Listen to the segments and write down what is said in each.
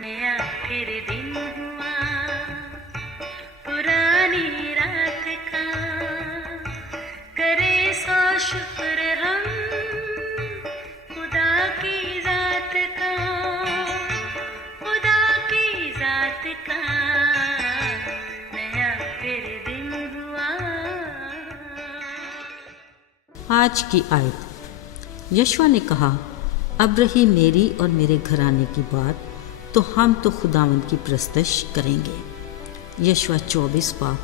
नया फिर दिन हुआ पुरानी रात का, करे सो शुक्र हम खुदा की जात का, खुदा की जात का, नया फिर दिन हुआ। आज की आयत। यशवा ने कहा, अब रही मेरी और मेरे घराने की बात, तो हम तो खुदावंद की प्रस्तश करेंगे। यशवा 24 पाक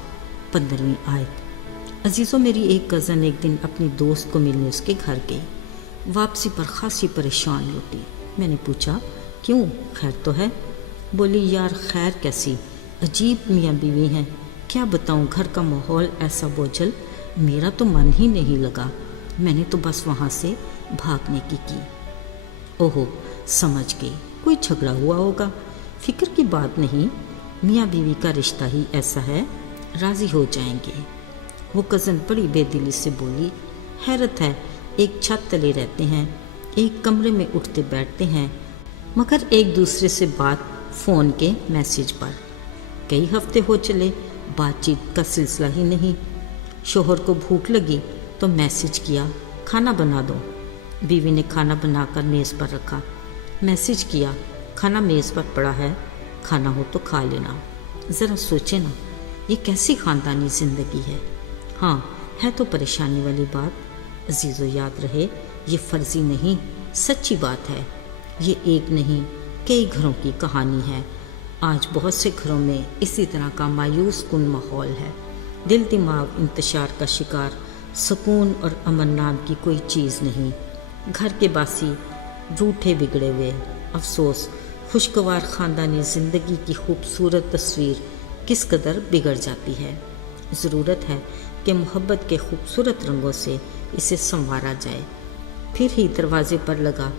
15वीं आयत। अजीज़ों, मेरी एक कज़न एक दिन अपनी दोस्त को मिलने उसके घर गई। वापसी पर खासी परेशान लौटी। मैंने पूछा, क्यों, खैर तो है? बोली, यार खैर कैसी, अजीब मियाँ बीवी हैं, क्या बताऊँ, घर का माहौल ऐसा बोझल, मेरा तो मन ही नहीं लगा। मैंने तो बस वहाँ से भागने की। ओहो, समझ गई, कोई झगड़ा हुआ होगा। फिक्र की बात नहीं, मियाँ बीवी का रिश्ता ही ऐसा है, राज़ी हो जाएंगे। वो कज़न बड़ी बेदिली से बोली, हैरत है, एक छत तले रहते हैं, एक कमरे में उठते बैठते हैं, मगर एक दूसरे से बात फ़ोन के मैसेज पर। कई हफ्ते हो चले, बातचीत का सिलसिला ही नहीं। शोहर को भूख लगी तो मैसेज किया, खाना बना दो। बीवी ने खाना बनाकर मेज़ पर रखा। मैसेज किया, खाना मेज़ पर पड़ा है, खाना हो तो खा लेना। ज़रा सोचे ना, ये कैसी ख़ानदानी ज़िंदगी है। हाँ, है तो परेशानी वाली बात। अजीज़ों, याद रहे, ये फ़र्ज़ी नहीं, सच्ची बात है। ये एक नहीं, कई घरों की कहानी है। आज बहुत से घरों में इसी तरह का मायूस कुन माहौल है। दिल दिमाग इंतशार का शिकार, सुकून और अमन नाम की कोई चीज़ नहीं। घर के बासी, रूठे बिगड़े हुए, अफसोस, खुशगवार ख़ानदानी ज़िंदगी की खूबसूरत तस्वीर किस कदर बिगड़ जाती है। ज़रूरत है कि मोहब्बत के खूबसूरत रंगों से इसे संवारा जाए। फिर ही दरवाजे पर लगा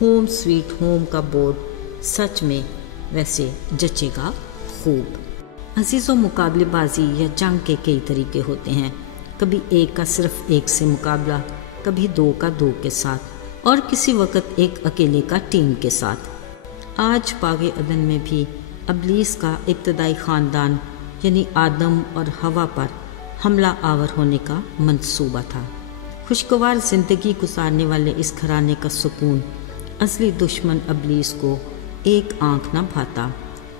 होम स्वीट होम का बोर्ड सच में वैसे जचेगा खूब। अजीज़ों, मुकाबलेबाजी या जंग के कई तरीके होते हैं। कभी एक का सिर्फ एक से मुकाबला, कभी दो का दो के साथ, और किसी वक्त एक अकेले का टीम के साथ। आज पागे अदन में भी इब्लीस का इब्तदाई ख़ानदान यानी आदम और हवा पर हमला आवर होने का मंसूबा था। खुशगवार ज़िंदगी गुजारने वाले इस घराने का सुकून असली दुश्मन इब्लीस को एक आंख न भाता,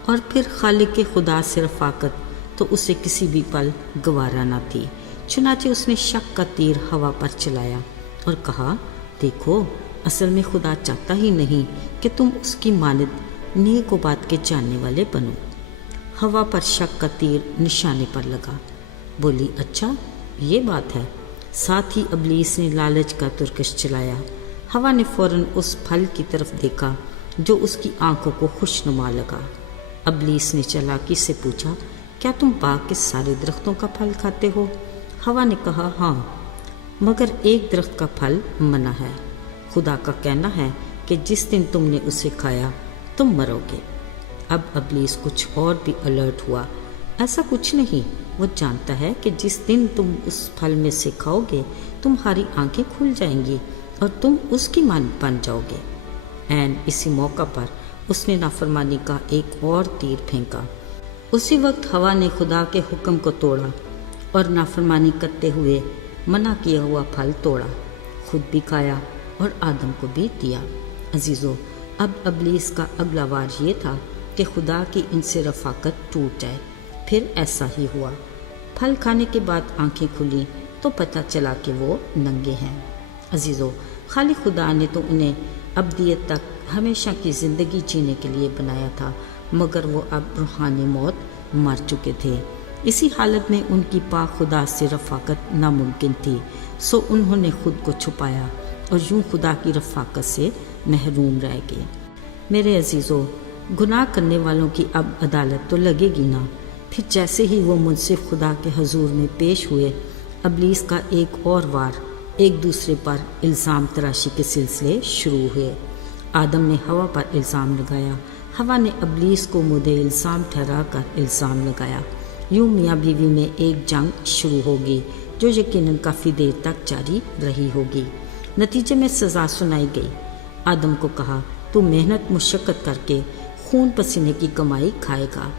और फिर खालिक खुदा से रफ़ाकत तो उसे किसी भी पल गवारा न थी। चुनाचे उसने शक का तीर हवा पर चलाया और कहा, देखो, असल में खुदा चाहता ही नहीं कि तुम उसकी मानद नेक व बात के जानने वाले बनो। हवा पर शक का तीर निशाने पर लगा। बोली, अच्छा ये बात है। साथ ही इब्लीस ने लालच का तुरकश चलाया। हवा ने फ़ौरन उस फल की तरफ देखा जो उसकी आंखों को खुशनुमा लगा। इब्लीस ने चालाकी से पूछा, क्या तुम बाग के सारे दरख्तों का फल खाते हो? हवा ने कहा, हाँ, मगर एक दरख्त का फल मना है। खुदा का कहना है कि जिस दिन तुमने उसे खाया तुम मरोगे। अब इब्लीस कुछ और भी अलर्ट हुआ। ऐसा कुछ नहीं, वो जानता है कि जिस दिन तुम उस फल में से खाओगे तुम्हारी आंखें खुल जाएंगी और तुम उसकी मान बन जाओगे। ऐन इसी मौका पर उसने नाफरमानी का एक और तीर फेंका। उसी वक्त हवा ने खुदा के हुक्म को तोड़ा और नाफरमानी करते हुए मना किया हुआ फल तोड़ा, खुद भी खाया और आदम को भी दिया। अजीज़ों, अब इब्लीस का अगला वार ये था कि खुदा की इनसे रफ़ाकत टूट जाए। फिर ऐसा ही हुआ। फल खाने के बाद आंखें खुली तो पता चला कि वो नंगे हैं। अजीज़ों, खाली खुदा ने तो उन्हें अब्दियत तक हमेशा की ज़िंदगी जीने के लिए बनाया था, मगर वो अब रूहानी मौत मर चुके थे। इसी हालत में उनकी पाक खुदा से रफ़ाकत नामुमकिन थी, सो उन्होंने खुद को छुपाया और यूं खुदा की रफ़ाकत से महरूम रह गए। मेरे अजीज़ों, गुनाह करने वालों की अब अदालत तो लगेगी ना। फिर जैसे ही वो मुझसे खुदा के हजूर में पेश हुए, इब्लीस का एक और वार, एक दूसरे पर इल्ज़ाम तराशी के सिलसिले शुरू हुए। आदम ने हवा पर इल्ज़ाम लगाया, हवा ने इब्लीस को मुद्दे इल्ज़ाम ठहरा कर इल्ज़ाम लगाया। यूं मियाँ बीवी में एक जंग शुरू होगी जो यकीनन काफ़ी देर तक जारी रही होगी। नतीजे में सज़ा सुनाई गई। आदम को कहा, तू मेहनत मुशक्क़त करके खून पसीने की कमाई खाएगा।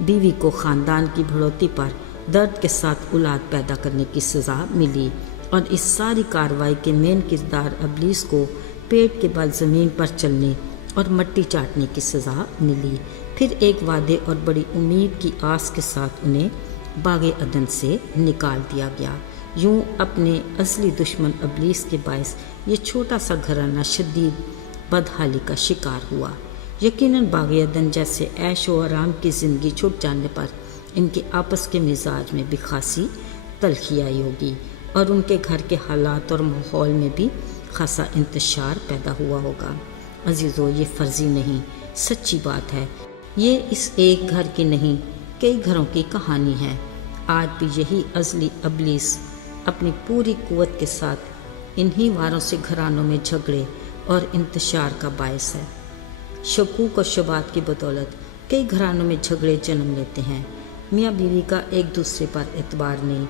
बीवी को ख़ानदान की बढ़ोतरी पर दर्द के साथ औलाद पैदा करने की सज़ा मिली और इस सारी कार्रवाई के मेन किरदार इब्लीस को पेट के बल ज़मीन पर चलने और मट्टी चाटने की सज़ा मिली। फिर एक वादे और बड़ी उम्मीद की आस के साथ उन्हें बागे अदन से निकाल दिया गया। यूं अपने असली दुश्मन इब्लीस के बायस ये छोटा सा घराना शदीद बदहाली का शिकार हुआ। यकीनन बागे अदन जैसे ऐश व आराम की ज़िंदगी छूट जाने पर इनके आपस के मिजाज में भी खासी तलखी आई होगी और उनके घर के हालात और माहौल में भी खासा इंतशार पैदा हुआ होगा। अजीज़ों, ये फर्जी नहीं, सच्ची बात है। ये इस एक घर की नहीं, कई घरों की कहानी है। आज भी यही अज़ली इब्लीस अपनी पूरी कुव्वत के साथ इन्हीं वारों से घरानों में झगड़े और इंतशार का बायस है। शकूक और शबात की बदौलत कई घरानों में झगड़े जन्म लेते हैं। मियाँ बीवी का एक दूसरे पर एतबार नहीं,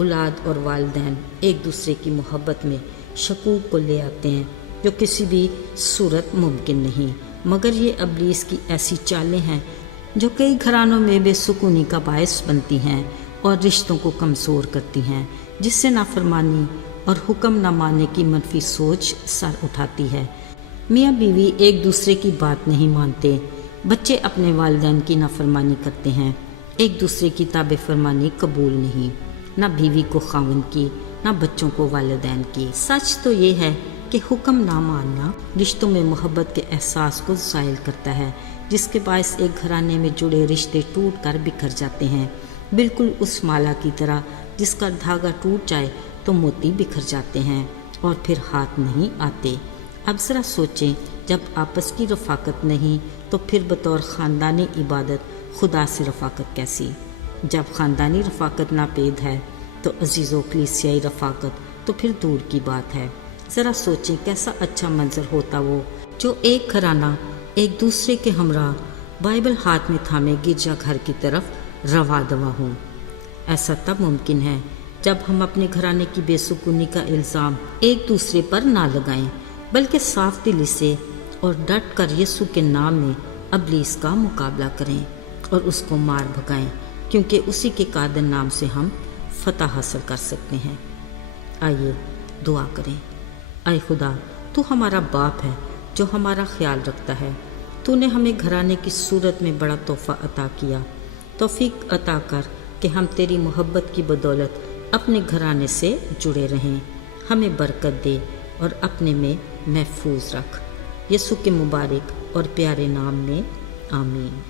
औलाद और वालिदैन एक दूसरे की मोहब्बत में शकूक को ले आते हैं जो किसी भी सूरत मुमकिन नहीं। मगर ये इब्लीस की ऐसी चालें हैं जो कई घरानों में बेसुकूनी का बायस बनती हैं और रिश्तों को कमज़ोर करती हैं, जिससे नाफरमानी और हुक्म न मानने की मनफी सोच सर उठाती है। मियाँ बीवी एक दूसरे की बात नहीं मानते, बच्चे अपने वालिदैन की नाफरमानी करते हैं, एक दूसरे की ताबे फरमानी कबूल नहीं, ना बीवी को खाविंद की, ना बच्चों को वालिदैन की। सच तो ये है कि हुक्म ना मानना रिश्तों में मोहब्बत के एहसास को ज़ायल करता है, जिसके बायस एक घराने में जुड़े रिश्ते टूट कर बिखर जाते हैं, बिल्कुल उस माला की तरह जिसका धागा टूट जाए तो मोती बिखर जाते हैं और फिर हाथ नहीं आते। अब ज़रा सोचें, जब आपस की रफ़ाकत नहीं तो फिर बतौर ख़ानदानी इबादत खुदा से रफ़ाकत कैसी? जब ख़ानदानी रफ़ाकत नापेद है तो अजीज़ों कलीसियाई रफ़ाकत तो फिर दूर की बात है। ज़रा सोचें कैसा अच्छा मंजर होता वो जो एक घराना एक दूसरे के हमरा बाइबल हाथ में थामे गिरजा घर की तरफ रवा दवा हों। ऐसा तब मुमकिन है जब हम अपने घराने की बेसुकूनी का इल्ज़ाम एक दूसरे पर ना लगाएं, बल्कि साफ दिली से और डट कर यीशु के नाम में इब्लीस का मुकाबला करें और उसको मार भगाएं, क्योंकि उसी के कादिर नाम से हम फतह हासिल कर सकते हैं। आइए दुआ करें। आए खुदा, तू हमारा बाप है जो हमारा ख्याल रखता है। तूने हमें घराने की सूरत में बड़ा तोहफ़ा अता किया। तौफीक अता कर कि हम तेरी मोहब्बत की बदौलत अपने घराने से जुड़े रहें। हमें बरकत दे और अपने में महफूज रख। यीशु के मुबारक और प्यारे नाम में आमीन।